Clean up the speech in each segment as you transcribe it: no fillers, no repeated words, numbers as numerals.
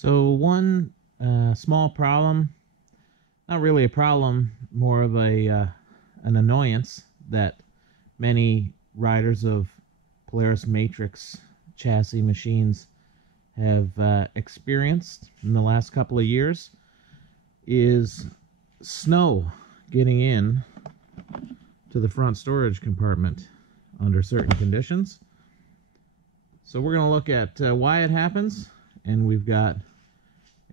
So one small problem, not really a problem, more of an annoyance that many riders of Polaris Matryx chassis machines have experienced in the last couple of years is snow getting in to the front storage compartment under certain conditions. So we're going to look at why it happens, and we've got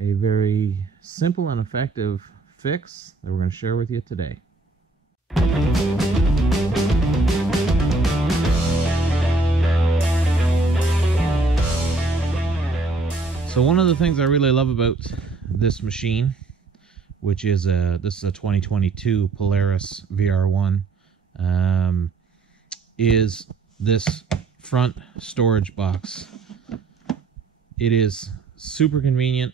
a very simple and effective fix that we're going to share with you today. So one of the things I really love about this machine, which is this is a 2022 Polaris VR1, is this front storage box. It is super convenient.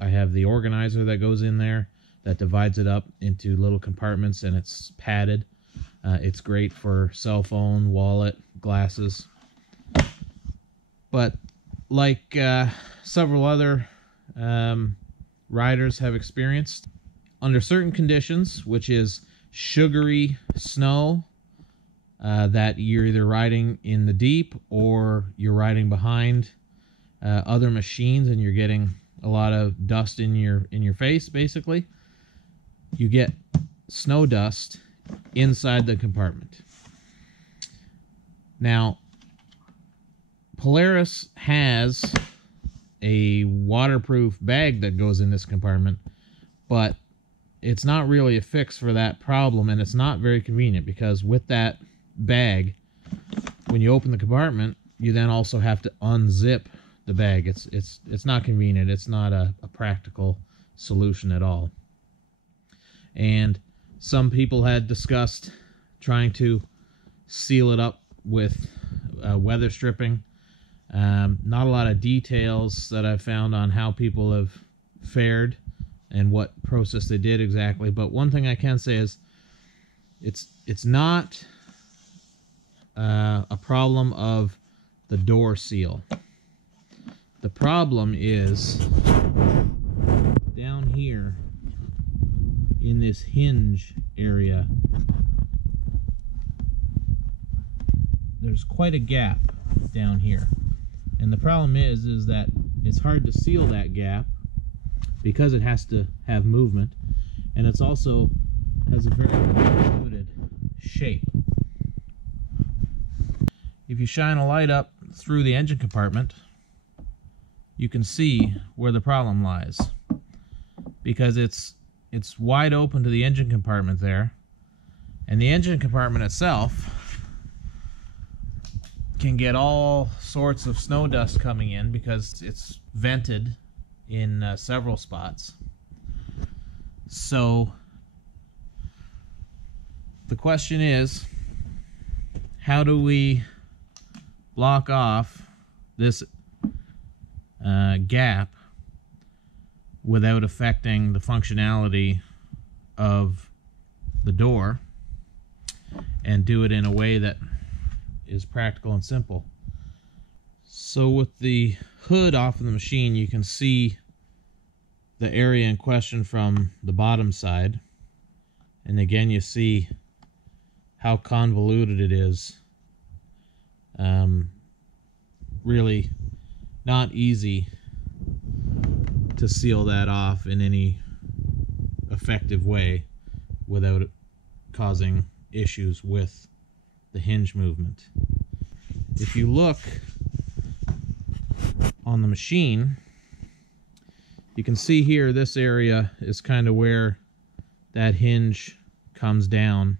I have the organizer that goes in there that divides it up into little compartments, and it's padded. It's great for cell phone, wallet, glasses. But like several other riders have experienced, under certain conditions, which is sugary snow, that you're either riding in the deep or you're riding behind other machines and you're getting a lot of dust in your face, basically, you get snow dust inside the compartment. Now, Polaris has a waterproof bag that goes in this compartment, but it's not really a fix for that problem, and it's not very convenient, because with that bag, when you open the compartment, you then also have to unzip the bag. It's not convenient. It's not a practical solution at all. And some people had discussed trying to seal it up with weather stripping. Not a lot of details that I've found on how people have fared and what process they did exactly, but one thing I can say is it's not a problem of the door seal. The problem is down here in this hinge area. There's quite a gap down here, and the problem is that it's hard to seal that gap because it has to have movement, and it's also has a very convoluted shape. If you shine a light up through the engine compartment, you can see where the problem lies, because it's wide open to the engine compartment there, and the engine compartment itself can get all sorts of snow dust coming in because it's vented in several spots. So the question is, how do we block off this gap without affecting the functionality of the door, and do it in a way that is practical and simple? So with the hood off of the machine, you can see the area in question from the bottom side, and again you see how convoluted it is. Really not easy to seal that off in any effective way without it causing issues with the hinge movement. If you look on the machine, you can see here this area is kind of where that hinge comes down,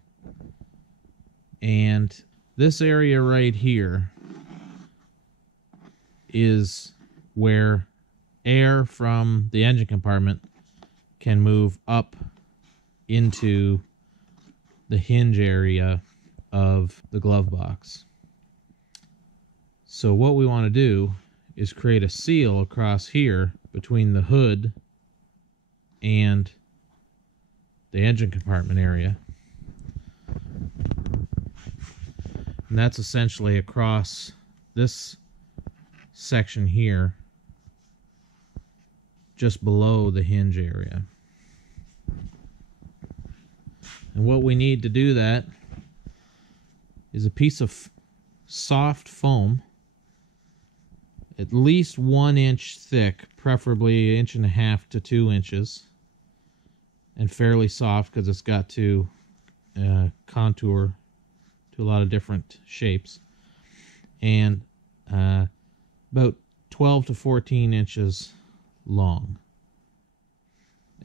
and this area right here is where air from the engine compartment can move up into the hinge area of the glove box. So what we want to do is create a seal across here between the hood and the engine compartment area. And that's essentially across this section here just below the hinge area. And what we need to do that is a piece of soft foam, at least 1 inch thick, preferably 1.5 inches to 2 inches, and fairly soft because it's got to contour to a lot of different shapes, and about 12 to 14 inches long,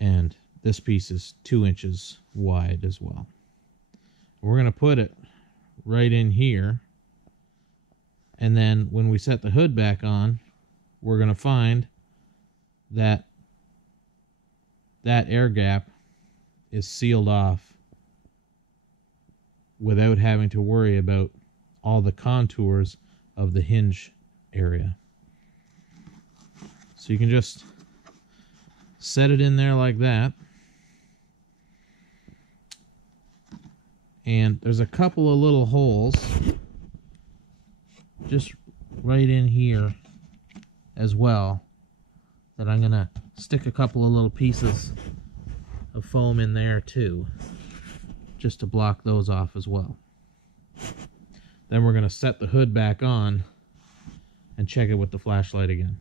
and this piece is 2 inches wide as well. We're going to put it right in here, and then when we set the hood back on, we're going to find that that air gap is sealed off without having to worry about all the contours of the hinge area. So you can just set it in there like that. And there's a couple of little holes just right in here as well that I'm gonna stick a couple of little pieces of foam in there too, just to block those off as well. Then we're gonna set the hood back on and check it with the flashlight again.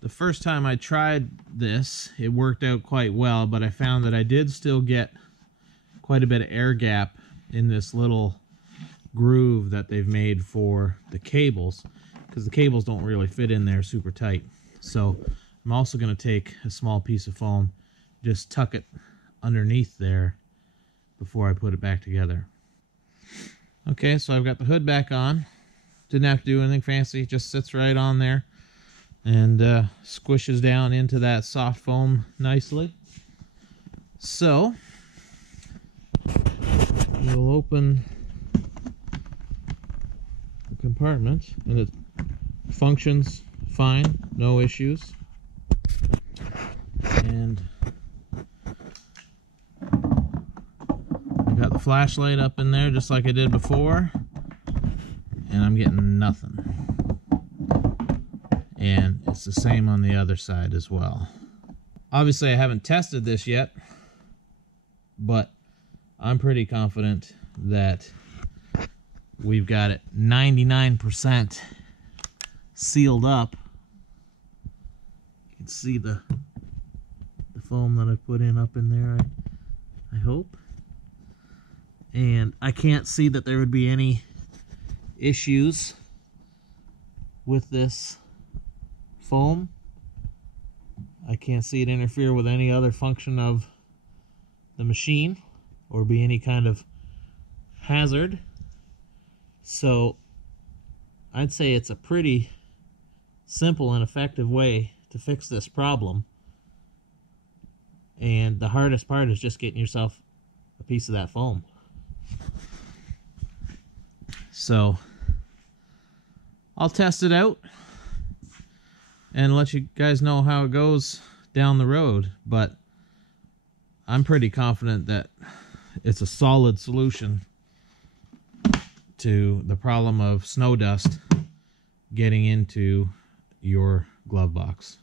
The first time I tried this, it worked out quite well, but I found that I did still get quite a bit of air gap in this little groove that they've made for the cables, because the cables don't really fit in there super tight. So I'm also going to take a small piece of foam, just tuck it underneath there before I put it back together. Okay, so I've got the hood back on. Didn't have to do anything fancy, it just sits right on there and squishes down into that soft foam nicely. So we'll open the compartment, and it functions fine, no issues. And I got the flashlight up in there just like I did before, and I'm getting nothing. And it's the same on the other side as well. Obviously I haven't tested this yet, but I'm pretty confident that we've got it 99% sealed up. You can see the foam that I put in up in there, I hope. And I can't see that there would be any issues with this foam. I can't see it interfere with any other function of the machine or be any kind of hazard. So I'd say it's a pretty simple and effective way to fix this problem. And the hardest part is just getting yourself a piece of that foam. So I'll test it out and let you guys know how it goes down the road, but I'm pretty confident that it's a solid solution to the problem of snow dust getting into your glove box.